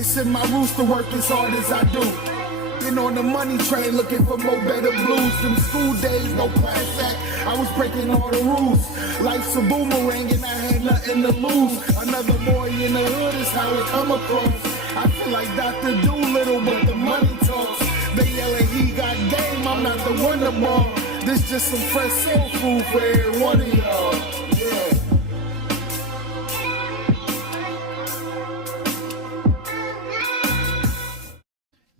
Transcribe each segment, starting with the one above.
It's in my roots to work as hard as I do. Been on the money train looking for more better blues. Them school days, no class act, I was breaking all the rules. Life's a boomerang and I had nothing to lose. Another boy in the hood is how it come across. I feel like Dr. Doolittle, but the money talks. They yelling he got game, I'm not the wonder ball. This just some fresh soul food for every one of y'all. Yeah.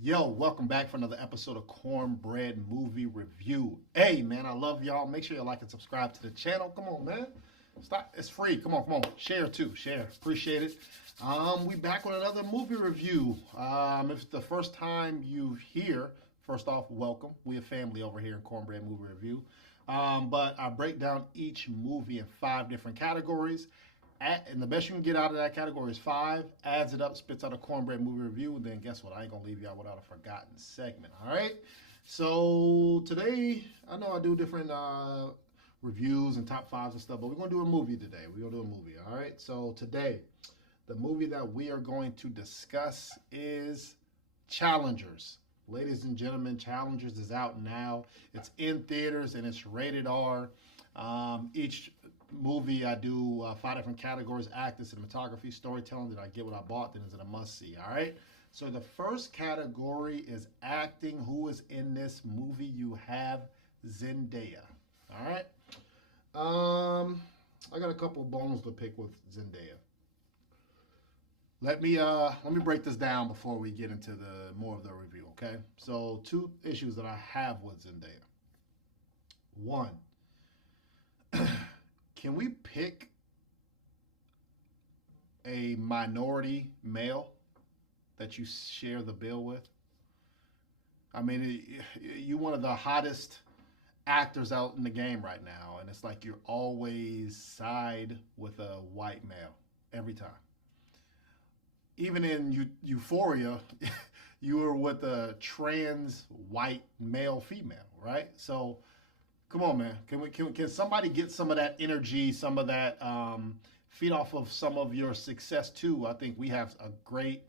Yo, welcome back for another episode of Cornbread Movie Review. Hey, man, I love y'all. Make sure you like and subscribe to the channel. Come on, man. Stop. It's free. Come on. Share, too. Share. Appreciate it. We back with another movie review. If it's the first time you hear, first off, welcome. We a family over here in Cornbread Movie Review. But I break down each movie in 5 different categories. And the best you can get out of that category is 5. Adds it up, spits out a Cornbread Movie Review. And then guess what? I ain't going to leave y'all without a forgotten segment. All right? So today, I know I do different reviews and top 5s and stuff. But we're going to do a movie today. All right? So today, the movie that we are going to discuss is Challengers. Ladies and gentlemen, Challengers is out now. It's in theaters and it's rated R. Each movie I do 5 different categories: acting, cinematography, storytelling. Did I get what I bought? Then is it a must-see? All right. So the first category is acting. Who is in this movie? You have Zendaya. All right. I got a couple of bones to pick with Zendaya. Let me break this down before we get into the more of the review. Okay. So 2 issues that I have with Zendaya. 1. Can we pick a minority male that you share the bill with? I mean, you're one of the hottest actors out in the game right now, and it's like you're always side with a white male every time. Even in Euphoria, you were with a trans white male female, right? So come on, man. Can somebody get some of that energy, some of that feed off of some of your success too? I think we have a great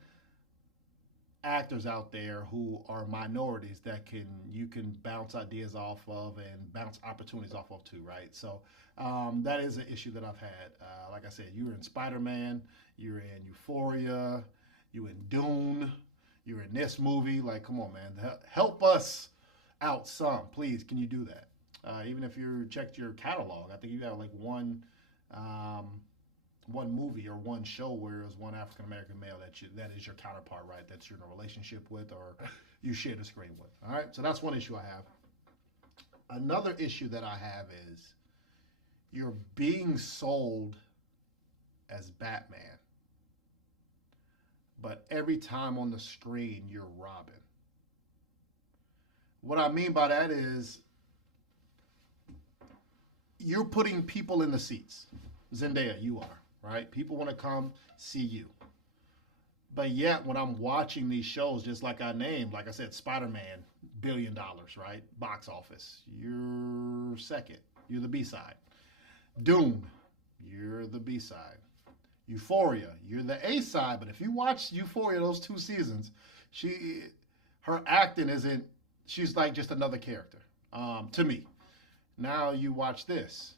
actors out there who are minorities that you can bounce ideas off of and bounce opportunities off of too, right? So that is an issue that I've had. Like I said, you were in Spider-Man, you were in Euphoria, you were in Dune, you were in this movie. Like, come on, man. Help us out some. Please, can you do that? Even if you checked your catalog, I think you have like one movie or one show where it was one African American male that is your counterpart, right? That you're in a relationship with or you share the screen with. All right, so that's one issue I have. Another issue that I have is you're being sold as Batman, but every time on the screen you're Robin. What I mean by that is you're putting people in the seats. Zendaya, you are, right? People want to come see you. But yet, when I'm watching these shows, just like I named, like I said, Spider-Man, $1 billion, right? Box office. You're second. You're the B-side. Dune, you're the B-side. Euphoria, you're the A-side. But if you watch Euphoria those 2 seasons, her acting isn't, she's like just another character, to me. Now you watch this.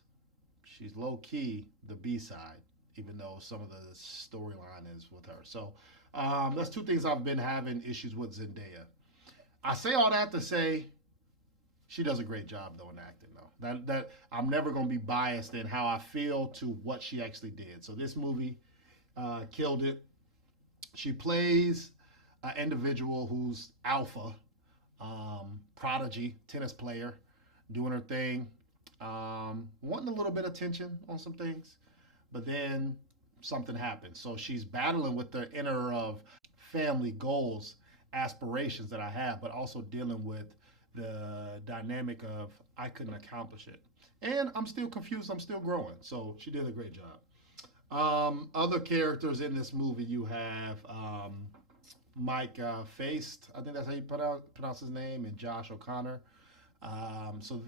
She's low-key the B-side, even though some of the storyline is with her. So that's 2 things I've been having issues with Zendaya. I say all that to say she does a great job, though, in acting, though. That I'm never going to be biased in how I feel to what she actually did. So this movie killed it. She plays an individual who's alpha, prodigy, tennis player, doing her thing, wanting a little bit of attention on some things, but then something happens. So she's battling with the inner of family goals, aspirations that I have, but also dealing with the dynamic of I couldn't accomplish it. And I'm still confused, I'm still growing. So she did a great job. Other characters in this movie, you have Mike Feist, I think that's how you pronounce his name, and Josh O'Connor. So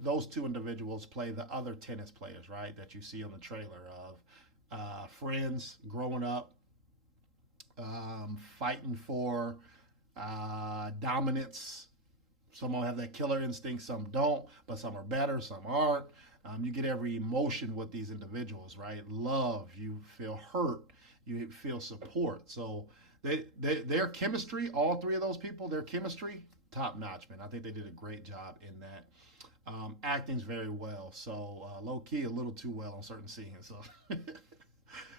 those 2 individuals play the other tennis players, right, that you see on the trailer of friends growing up fighting for dominance. Some will have that killer instinct, some don't, but some are better, some aren't. You get every emotion with these individuals, right? Love, you feel hurt, you feel support. So their chemistry, all three of those people, their chemistry, top notch, man. I think they did a great job in that. Acting's very well, so low key a little too well on certain scenes. So,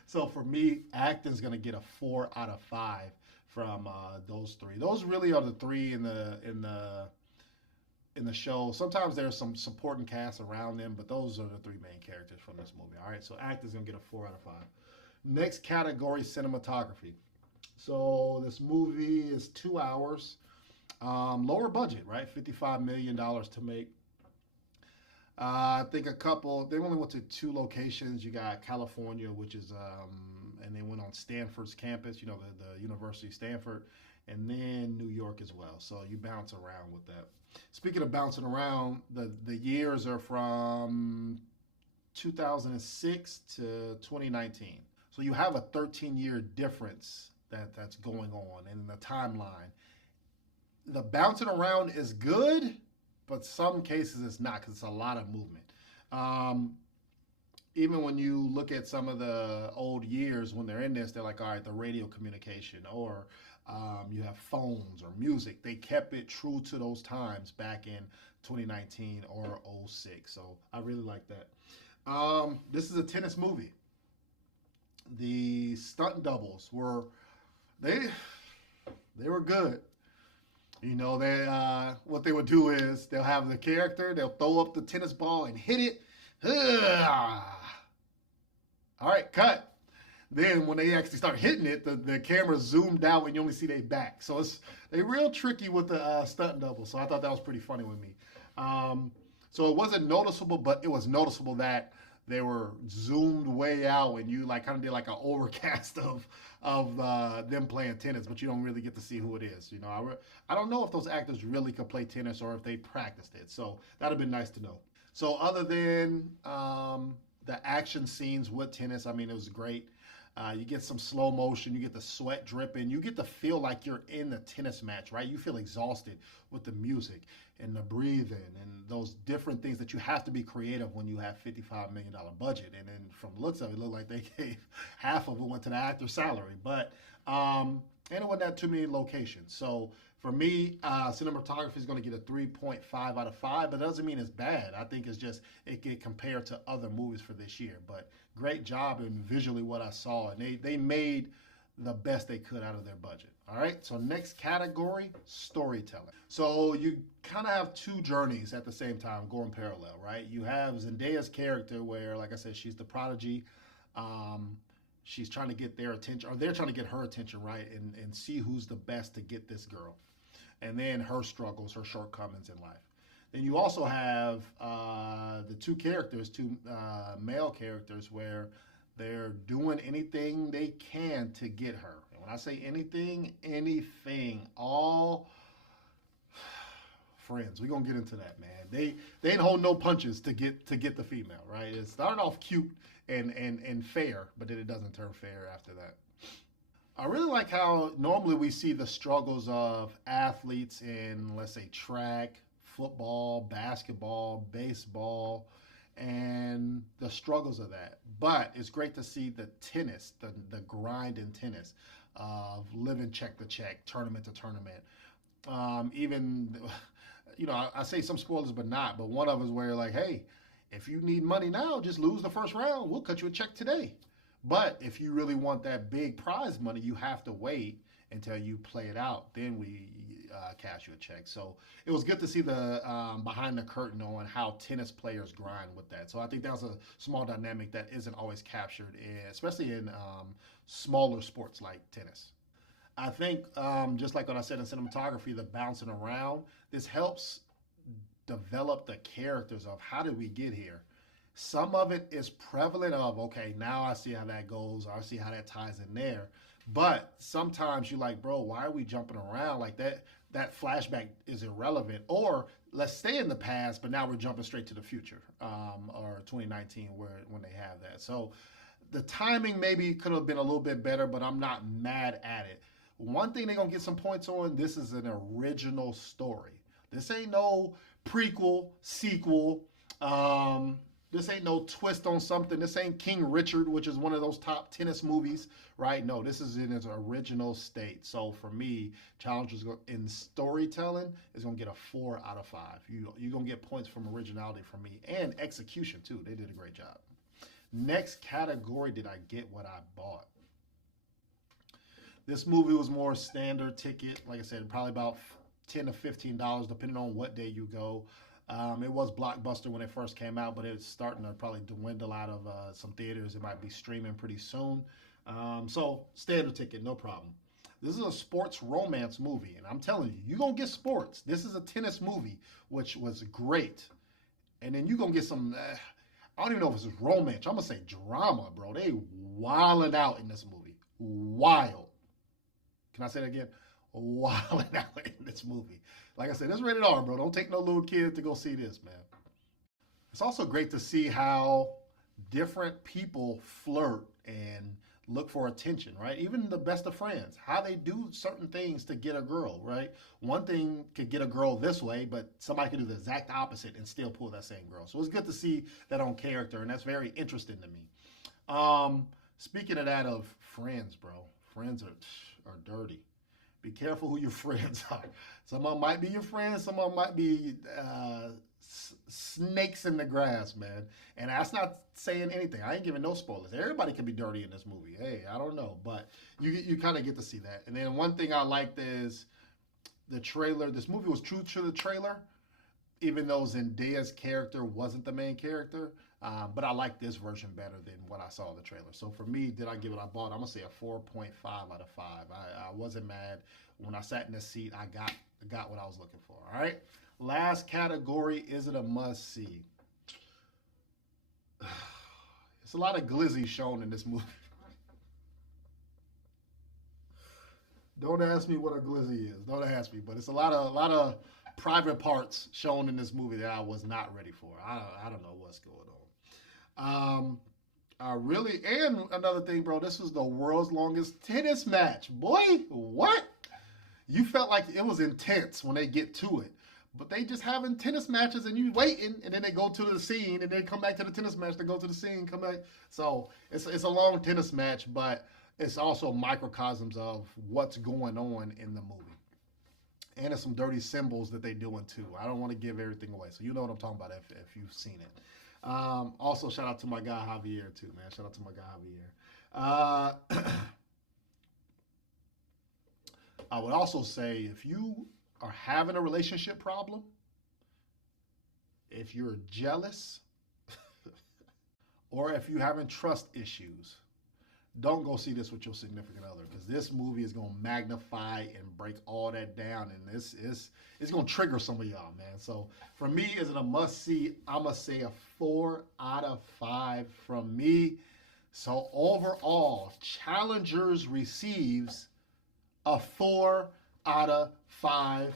so for me, acting's gonna get a 4 out of 5 from those three. Those really are the three in the show. Sometimes there's some supporting cast around them, but those are the three main characters from this movie. All right, so acting's gonna get a 4 out of 5. Next category, cinematography. So this movie is 2 hours, lower budget, right? $55 million to make. I think they only went to 2 locations. You got California, which is, and they went on Stanford's campus, the University of Stanford, and then New York as well. So you bounce around with that. Speaking of bouncing around, the years are from 2006 to 2019. So you have a 13-year difference that's going on in the timeline. The bouncing around is good, but some cases it's not because it's a lot of movement. Even when you look at some of the old years when they're in this, they're like, all right, the radio communication, or you have phones or music. They kept it true to those times back in 2019 or 06. So I really like that. This is a tennis movie. The stunt doubles they were good. What they would do is they'll have the character, they'll throw up the tennis ball and hit it. All right, cut. Then when they actually start hitting it, the camera zoomed out and you only see their back. So they're real tricky with the stunt double. So I thought that was pretty funny with me. So it wasn't noticeable, but it was noticeable that they were zoomed way out and you kind of did an overcast of them playing tennis, but you don't really get to see who it is. I don't know if those actors really could play tennis or if they practiced it. So that'd have been nice to know. So other than the action scenes with tennis, it was great. You get some slow motion, you get the sweat dripping, you get to feel like you're in the tennis match, right? You feel exhausted with the music and the breathing and those different things that you have to be creative when you have $55 million budget. And then from the looks of it, it looked like they gave half of it went to the actor's salary. But and it wasn't that too many locations. So for me, cinematography is going to get a 3.5 out of 5, but it doesn't mean it's bad. I think it's just it get compared to other movies for this year. But great job in visually what I saw, and they made the best they could out of their budget. All right, so next category, storytelling. So you kind of have 2 journeys at the same time going parallel, right? You have Zendaya's character where, like I said, she's the prodigy. She's trying to get their attention, or they're trying to get her attention, right? And see who's the best to get this girl. And then her struggles, her shortcomings in life. Then you also have the 2 characters, 2 male characters, where they're doing anything they can to get her. And when I say anything, all friends. We're gonna get into that, man. They ain't hold no punches to get the female, right? It started off cute and fair, but then it doesn't turn fair after that. I really like how normally we see the struggles of athletes in, let's say, track, football, basketball, baseball, and the struggles of that. But it's great to see the tennis, the grind in tennis of living check to check, tournament to tournament. Even, I say some spoilers, but not. But one of them is where hey, if you need money now, just lose the first round. We'll cut you a check today. But if you really want that big prize money, you have to wait until you play it out. Then we cash you a check. So it was good to see the behind the curtain on how tennis players grind with that. So I think that was a small dynamic that isn't always captured, especially in smaller sports like tennis. I think just like what I said in cinematography, the bouncing around, this helps develop the characters of how did we get here. Some of it is prevalent of, okay, now I see how that goes. I see how that ties in there. But sometimes you're like, bro, why are we jumping around like that? That flashback is irrelevant. Or let's stay in the past, but now we're jumping straight to the future, or 2019 when they have that. So The timing maybe could have been a little bit better, but I'm not mad at it. One thing they're gonna get some points on, this is an original story. This ain't no prequel, sequel. This ain't no twist on something. This ain't King Richard, which is one of those top tennis movies, right? No, this is in its original state. So for me, Challengers in storytelling is gonna get a 4 out of 5. You're gonna get points from originality from me and execution too. They did a great job. Next category, did I get what I bought? This movie was more standard ticket. Like I said, probably about $10 to $15, depending on what day you go. It was Blockbuster when it first came out, but it's starting to probably dwindle out of some theaters. It might be streaming pretty soon. So standard ticket, no problem. This is a sports romance movie, and I'm telling you, you're going to get sports. This is a tennis movie, which was great. And then you're going to get some, I don't even know if it's romance. I'm going to say drama, bro. They wilding out in this movie. Wild. Can I say that again? Wilding out in this movie. Like I said, it's rated R, bro. Don't take no little kid to go see this, man. It's also great to see how different people flirt and look for attention, right? Even the best of friends, how they do certain things to get a girl, right? One thing could get a girl this way, but somebody could do the exact opposite and still pull that same girl. So it's good to see that on character, and that's very interesting to me. Speaking of that, of friends, bro, friends are dirty. Be careful who your friends are. Some of them might be your friends. Some of them might be snakes in the grass, man. And that's not saying anything. I ain't giving no spoilers. Everybody can be dirty in this movie. Hey, I don't know. But you kind of get to see that. And then one thing I liked is the trailer. This movie was true to the trailer, even though Zendaya's character wasn't the main character. But I like this version better than what I saw in the trailer. So for me, did I give it I bought? I'm going to say a 4.5 out of 5. I wasn't mad. When I sat in the seat, I got what I was looking for. All right. Last category, is it a must-see? It's a lot of glizzy shown in this movie. Don't ask me what a glizzy is. Don't ask me. But it's a lot of private parts shown in this movie that I was not ready for. I don't know what's going on. And another thing, bro, this was the world's longest tennis match. Boy, what? You felt like it was intense when they get to it. But they just having tennis matches and you waiting, and then they go to the scene, and then come back to the tennis match, they go to the scene, come back. So it's a long tennis match, but it's also microcosms of what's going on in the movie. And there's some dirty symbols that they doing too. I don't want to give everything away, so you know what I'm talking about if you've seen it. Also, shout out to my guy Javier too, man. Shout out to my guy Javier. I would also say if you are having a relationship problem, if you're jealous, or if you're having trust issues, don't go see this with your significant other, because this movie is going to magnify and break all that down, and it's going to trigger some of y'all, man. So for me, is it a must-see? I'm going to say a 4 out of 5 from me. So overall, Challengers receives a 4 out of 5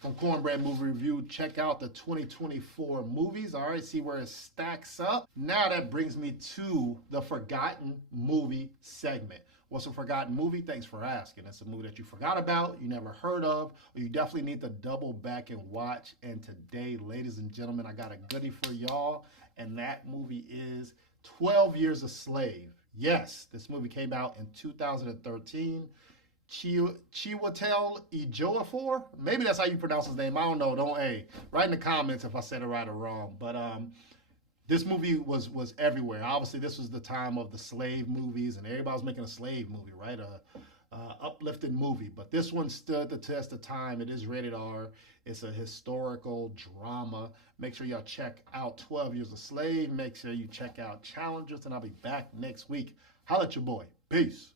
from Cornbread Movie Review. Check out the 2024 movies. All right, see where it stacks up. Now that brings me to the Forgotten Movie segment. What's a forgotten movie? Thanks for asking. It's a movie that you forgot about, you never heard of, or you definitely need to double back and watch. And today, ladies and gentlemen, I got a goodie for y'all, and that movie is 12 Years a Slave. Yes, this movie came out in 2013. Chiwetel Ejiofor, maybe that's how you pronounce his name. I don't know. Don't write in the comments if I said it right or wrong. But this movie was everywhere. Obviously, this was the time of the slave movies, and everybody was making a slave movie, right? Uplifting movie. But this one stood the test of time. It is rated R. It's a historical drama. Make sure y'all check out 12 Years a Slave. Make sure you check out Challengers, and I'll be back next week. Holla at your boy. Peace.